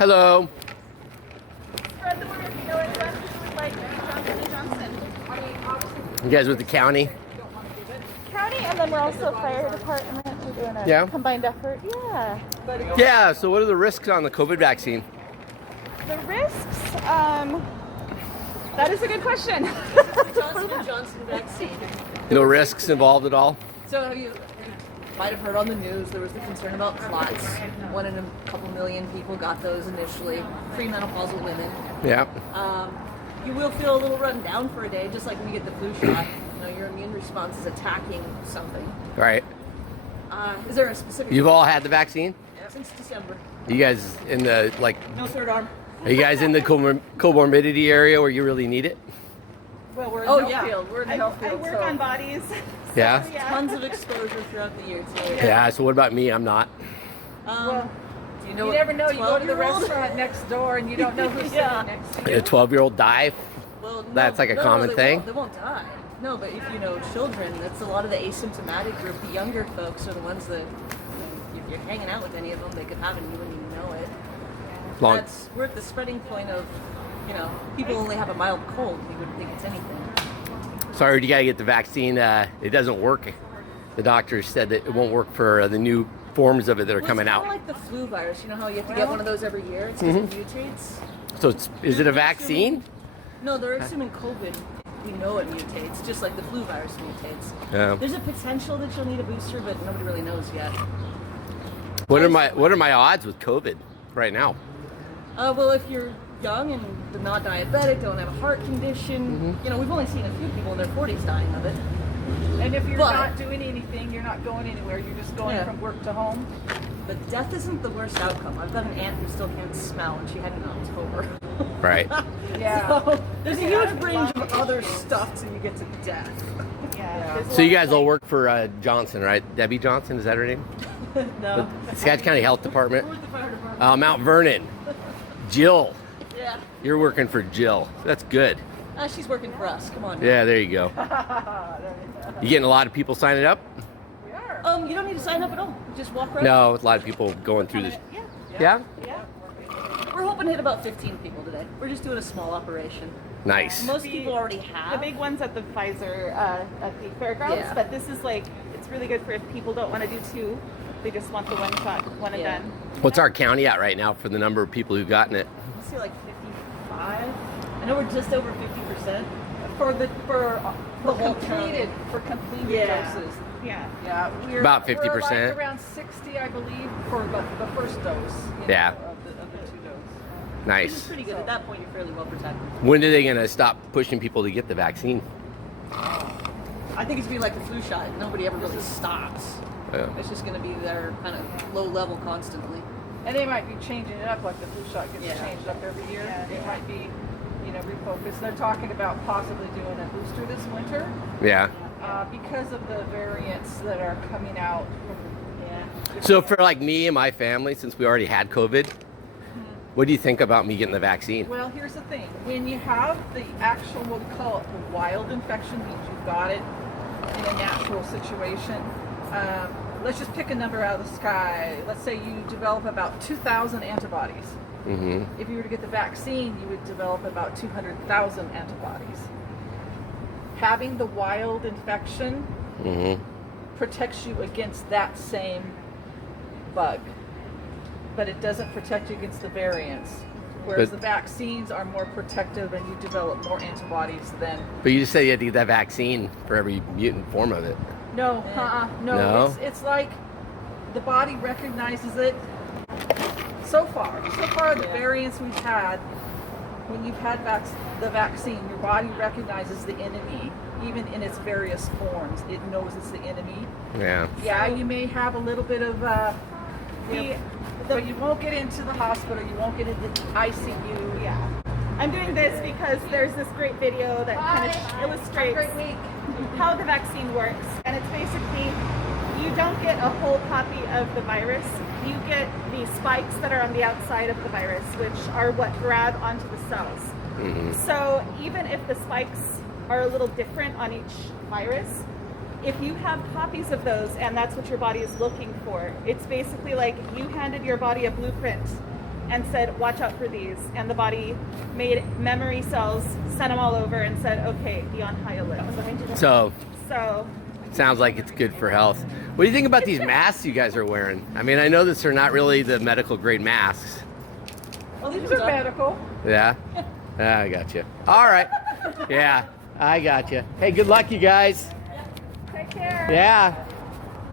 Hello. Spread the word if you know anyone who would like Johnson & Johnson. You guys with the county? County, and then we're also fire department. We're doing a combined effort. Yeah. Yeah, so what are the risks on the COVID vaccine? The risks, that is a good question. Johnson & Johnson vaccine. No risks involved at all? So you might have heard on the news there was the concern about clots. 1 in a couple million people got those initially. Premenopausal women. Yeah. You will feel a little run down for a day, just like when you get the flu shot. You know, your immune response is attacking something. Right. Is there a specific? You've all had the vaccine? Yeah, since December. You guys in the, like... No third arm. Are you guys in the comorbidity area where you really need it? Well, we're in the health field. We're in the health I field. work on bodies. Yeah? So, Tons of exposure throughout the year, too. Yeah, so what about me? I'm not. Do you know You never know. You go to the 12-year-old? restaurant next door and you don't know who's sitting next to you. Did a 12-year-old die? Well, no, That's like a common they thing? They won't die. No, but if you know children, that's a lot of the asymptomatic group. The younger folks are the ones that, if you're hanging out with any of them, they could have it and you wouldn't even know it. Long. We're at the spreading point of, people only have a mild cold. You wouldn't think it's anything. Sorry, you gotta get the vaccine. It doesn't work. The doctor said that it won't work for the new forms of it that are coming It's out. kind of like the flu virus. You know how you have to get one of those every year? It's because it mutates. So is it a vaccine? No, they're assuming COVID. We know it mutates, just like the flu virus mutates. Yeah. There's a potential that you'll need a booster, but nobody really knows yet. What are my odds with COVID right now? Well, if you're young and not diabetic, don't have a heart condition, we've only seen a few people in their 40s dying of it. And if you're But- not doing anything, you're not going anywhere. You're just going from work to home. But death isn't the worst outcome. I've got an aunt who still can't smell, and she had it in October. Right. Yeah. So there's a huge range of other stuff till you get to death. Yeah. So you guys all work for Johnson, right? Debbie Johnson, is that her name? No. Skagit County Health Department. We're at the fire department. Mount Vernon. Jill. Yeah. You're working for Jill. That's good. She's working for us. Come on. Yeah, there you go. You getting a lot of people signing up? We are. You don't need to sign up at all. You just walk right. No, a lot of people going through this. Yeah? Yeah. We're hoping to hit about 15 people today. We're just doing a small operation. Nice. Most people already have. The big one's at the Pfizer at the fairgrounds, Yeah. but this is like, it's really good for if people don't want to do two. They just want the one shot, one and Yeah. done. What's our county at right now for the number of people who've gotten it? Let's see, like 55. I know we're just over 50% for the whole completed Yeah. doses. Yeah. Yeah, we're About We're 50%. like around 60, I believe, for the first dose. Yeah. Of the 2 doses. Which is Nice. pretty good. At that point, you're fairly well protected. When are they going to stop pushing people to get the vaccine? I think it's gonna be like the flu shot. Nobody ever really stops. Yeah. It's just gonna be there, kind of low level constantly. And they might be changing it up, like the flu shot gets Yeah. changed up every year. Yeah. It might be, refocused. They're talking about possibly doing a booster this winter Yeah. because of the variants that are coming out. Yeah. So for like me and my family, since we already had COVID, what do you think about me getting the vaccine? Well, here's the thing. When you have the actual, what we call it, the wild infection, means you got it in a natural situation. Let's just pick a number out of the sky. Let's say you develop about 2,000 antibodies. Mm-hmm. If you were to get the vaccine, you would develop about 200,000 antibodies. Having the wild infection Mm-hmm. protects you against that same bug, but it doesn't protect you against the variants. Whereas But- the vaccines are more protective and you develop more antibodies than. But you just said you had to get that vaccine for every mutant form of it. No, no. No? It's like the body recognizes it. So far, the variants we've had, when you've had the vaccine, your body recognizes the enemy, even in its various forms. It knows it's the enemy. Yeah. Yeah, you may have a little bit of, but you won't get into the hospital. You won't get into the ICU. Yeah. I'm doing this because there's this great video that kind of illustrates how the vaccine works. And it's basically, you don't get a whole copy of the virus. You get the spikes that are on the outside of the virus, which are what grab onto the cells. Mm-hmm. So even if the spikes are a little different on each virus, if you have copies of those and that's what your body is looking for, it's basically like you handed your body a blueprint and said, watch out for these. And the body made memory cells, sent them all over and said, okay, be on high alert. So, So sounds like it's good for health. What do you think about these masks you guys are wearing? I mean, I know this are not really the medical grade masks. Well, these are medical. Yeah? I got you. All right. Yeah, I got you. Hey, good luck, you guys. take care. Yeah.